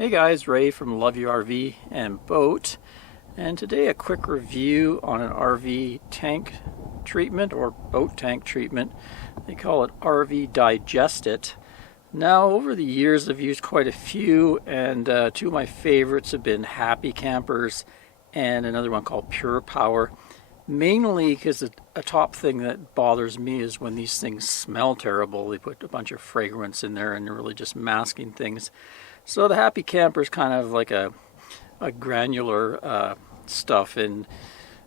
Hey guys, Ray from Love You RV and Boat, and today a quick review on an RV tank treatment or boat tank treatment. They call it RV DigestIt. Now over the years I've used quite a few, and two of my favorites have been Happy Campers and another one called Pure Power. Mainly because a top thing that bothers me is when these things smell terrible. They put a bunch of fragrance in there and they're really just masking things. So the Happy Camper is kind of like a granular stuff, and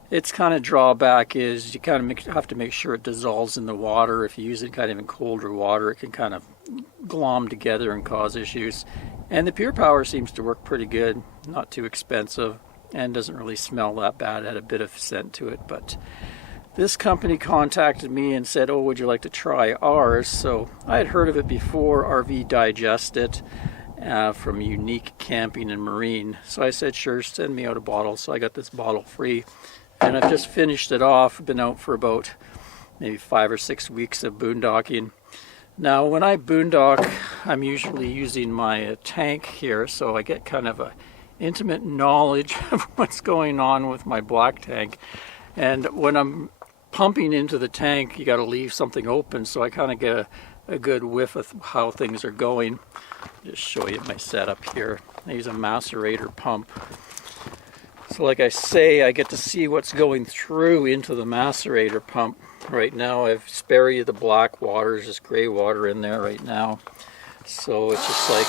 its kind of drawback is you kind of have to make sure it dissolves in the water. If you use it kind of in colder water, it can kind of glom together and cause issues. And the Pure Power seems to work pretty good, not too expensive, and doesn't really smell that bad. It had a bit of scent to it, but this company contacted me and said, oh, would you like to try ours? So I had heard of it before, RV DigestIt. From Unique Camping and Marine. So I said, sure, send me out a bottle. So I got this bottle free, and I've just finished it off. Been out for about maybe 5 or 6 weeks of boondocking. Now when I boondock, I'm usually using my tank here, so I get kind of a intimate knowledge of what's going on with my black tank. And when I'm pumping into the tank, you got to leave something open, so I kind of get a good whiff of how things are going. Just show you my setup here. I use a macerator pump. So like I say, I get to see what's going through into the macerator pump. Right now I've spared you the black water. There's just gray water in there right now. So it's just like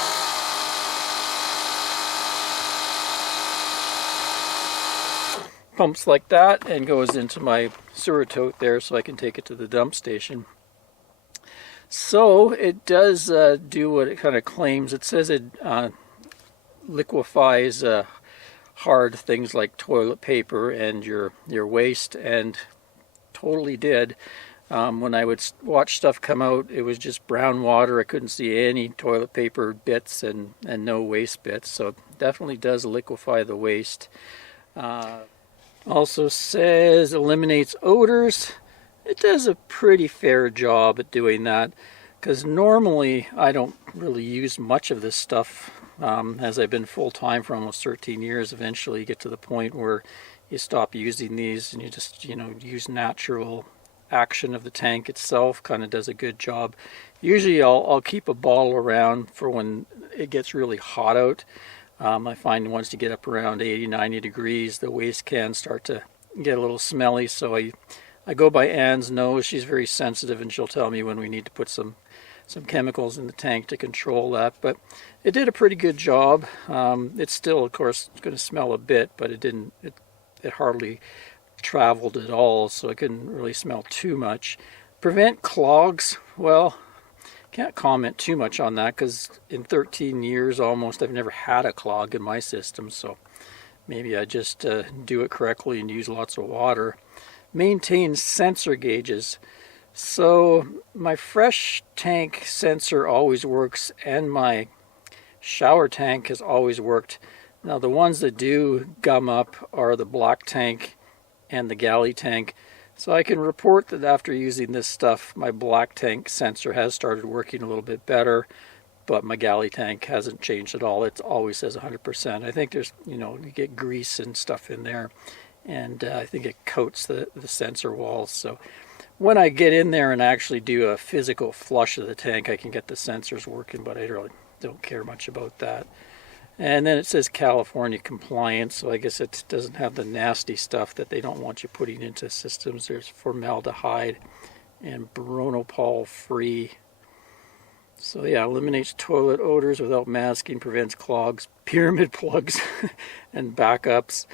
pumps like that and goes into my sewer tote there so I can take it to the dump station. So it does do what it kind of claims. It says it liquefies hard things like toilet paper and your waste, and totally did. When I would watch stuff come out, it was just brown water. I couldn't see any toilet paper bits and no waste bits. So it definitely does liquefy the waste. Also says eliminates odors. It does a pretty fair job at doing that, because normally I don't really use much of this stuff. As I've been full-time for almost 13 years, eventually you get to the point where you stop using these and you just, use natural action of the tank itself. Kind of does a good job. Usually I'll keep a bottle around for when it gets really hot out. I find once you get up around 80-90 degrees, the waste cans start to get a little smelly, so I go by Anne's nose. She's very sensitive, and she'll tell me when we need to put some chemicals in the tank to control that. But it did a pretty good job. It's still, of course, going to smell a bit, but it hardly traveled at all, so it couldn't really smell too much. Prevent clogs, well, can't comment too much on that, because in 13 years almost, I've never had a clog in my system, so maybe I just do it correctly and use lots of water. Maintains sensor gauges. So my fresh tank sensor always works, and my shower tank has always worked. Now the ones that do gum up are the black tank and the galley tank. So I can report that after using this stuff, my black tank sensor has started working a little bit better, but my galley tank hasn't changed at all. It always says 100%. I think there's, you get grease and stuff in there, and I think it coats the sensor walls. So when I get in there and actually do a physical flush of the tank, I can get the sensors working, but I really don't care much about that. And then it says California compliant, so I guess it doesn't have the nasty stuff that they don't want you putting into systems. There's formaldehyde and bronopol free. So yeah, eliminates toilet odors without masking, prevents clogs, pyramid plugs, and backups.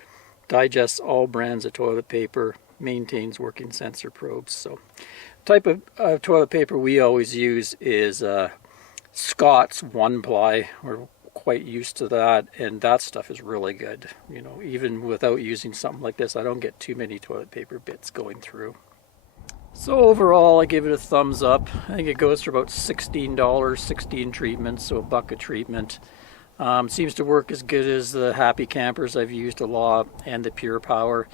Digests all brands of toilet paper, maintains working sensor probes. So type of toilet paper we always use is Scott's 1-ply. We're quite used to that, and that stuff is really good. Even without using something like this, I don't get too many toilet paper bits going through. So overall, I give it a thumbs up. I think it goes for about $16, 16 treatments, so $1 a treatment. Seems to work as good as the Happy Campers I've used a lot, and the Pure Power.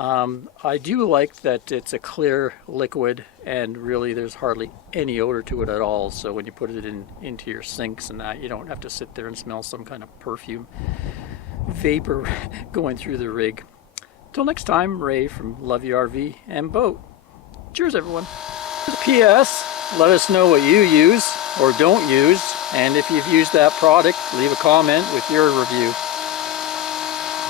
I do like that it's a clear liquid and really there's hardly any odor to it at all. So when you put it into your sinks and that, you don't have to sit there and smell some kind of perfume vapor going through the rig. Till next time, Ray from Love Your RV and Boat. Cheers, everyone. P.S. Let us know what you use or don't use, and if you've used that product, leave a comment with your review.